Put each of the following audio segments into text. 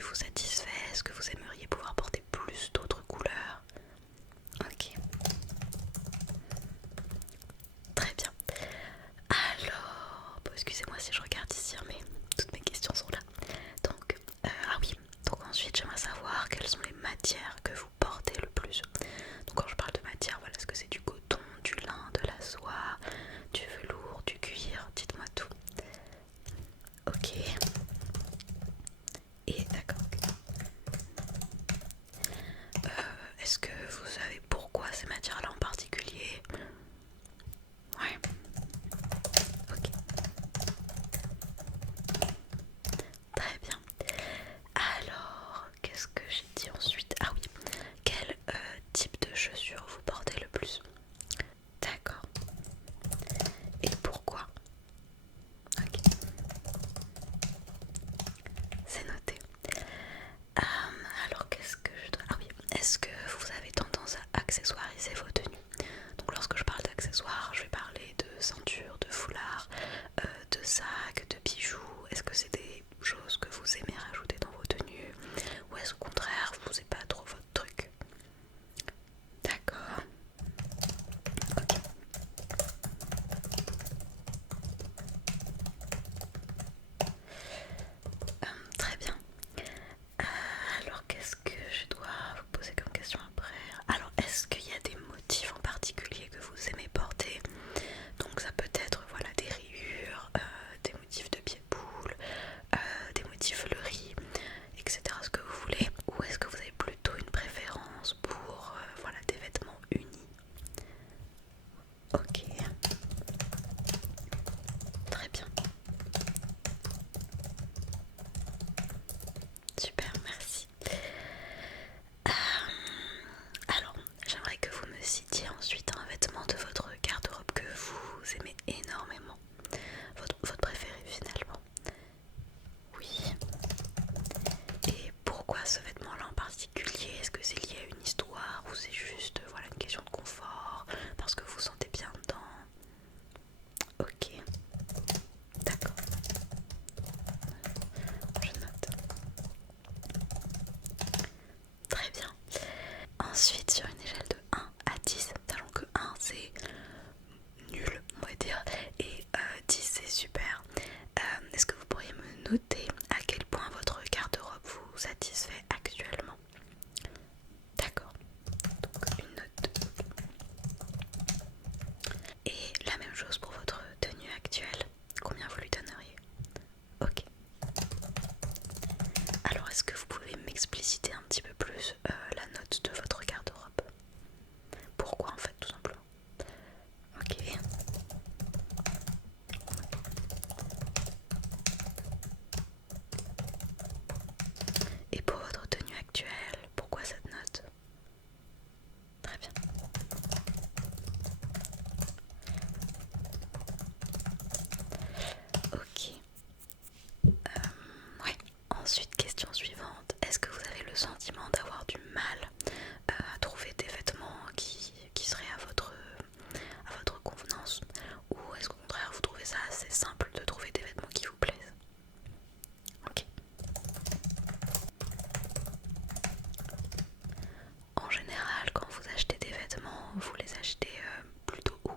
qui vous satisfait? Est-ce que vous aimeriez pouvoir porter plus d'autres couleurs? Ok, très bien. Alors, bon, excusez-moi si je regarde ici, mais toutes mes questions sont là. Donc, ah oui, donc ensuite j'aimerais savoir quelles sont les matières que vous portez le plus. Donc quand je parle de matière, voilà, est-ce que c'est du coton, du lin, de la soie, du velours, du cuir? Dites-moi tout. Ok. Et d'accord. Est-ce que vous savez pourquoi ces matières-là en particulier? Ouais. Ok. Très bien. Alors, qu'est-ce que j'ai dit ensuite? Ah oui. Quel type de chaussures vous portez le plus? D'accord. Et pourquoi? Ok. C'est noté. Alors qu'est-ce que je dois... Ah oui, est-ce que vous avez tendance à accessoiriser vos tenues? Donc lorsque je parle d'accessoires, je vais parler de ceinture, de foulard, de sac, de bijoux. Est-ce que c'est des choses que vous aimez rajouter dans vos tenues? Ou est-ce au contraire, vous c'est pas trop votre truc? D'accord. Ok. Très bien. Alors qu'est-ce que je dois vous poser comme question après? Alors est-ce qu'il y a des motifs en particulier que vous aimez porter? Donc ça peut être voilà, des rayures, des motifs de pied de poule, des motifs fleuris, etc. Ce que vous voulez. Ou est-ce que vous avez plutôt une préférence pour voilà, des vêtements unis? Ok, très bien. Super, merci. Alors, j'aimerais que vous me citiez ensuite un vêtement de votre garde-robe que vous aimez énormément. Votre préféré finalement. Oui. Et pourquoi ce vêtement-là en particulier? Est-ce que c'est lié à une histoire ou c'est juste voilà, une question de confort? Parce que vous vous sentez bien dedans? Ok, d'accord. Je note. Très bien. Ensuite, sur une échelle de 1 à 10, sachant que 1 c'est nul, on va dire, et 10 c'est super, est-ce que vous pourriez me noter à quel point votre garde-robe vous satisfait actuellement? D'accord, donc une note. Et la même chose pour votre tenue actuelle, combien vous lui donneriez? Ok. Alors est-ce que vous pouvez m'expliciter un petit peu plus la note de votre garde-robe? Pourquoi en fait tout simplement? Ok. Et pour votre tenue actuelle, pourquoi cette note? Très bien. Ok. Ouais. Ensuite, question suivante. Est-ce que vous avez le sentiment d'avoir du mal à trouver des vêtements qui seraient à votre convenance? Ou est-ce qu'au contraire vous trouvez ça assez simple de trouver des vêtements qui vous plaisent? Ok. En général, quand vous achetez des vêtements, vous les achetez plutôt où?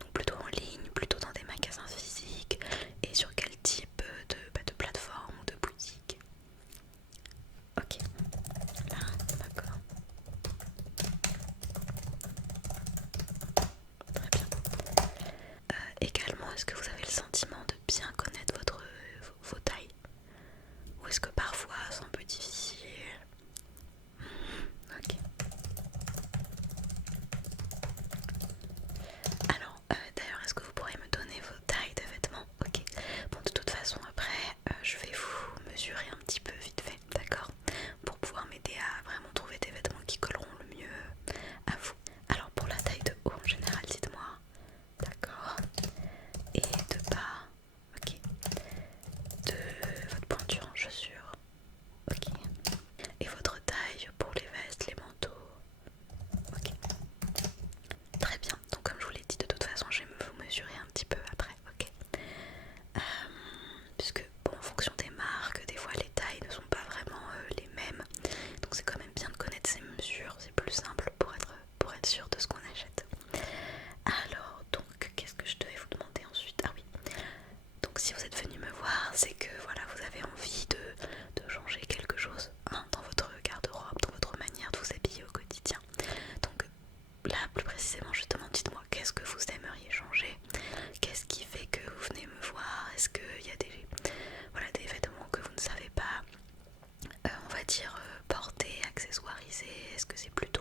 Donc plutôt en ligne, plutôt dans des magasins physiques, et sur quel type de plateforme ou de boutique? Ok, là, d'accord, très bien. Également, est-ce que vous avez le sentiment de bien connaître vos tailles? Ou est-ce que parfois c'est un peu difficile? Ok. Alors, d'ailleurs, est-ce que vous pourriez me donner vos tailles de vêtements? Ok. Bon, de toute façon, après, je vais vous mesurer un petit peu vite fait, d'accord? Est-ce que c'est plutôt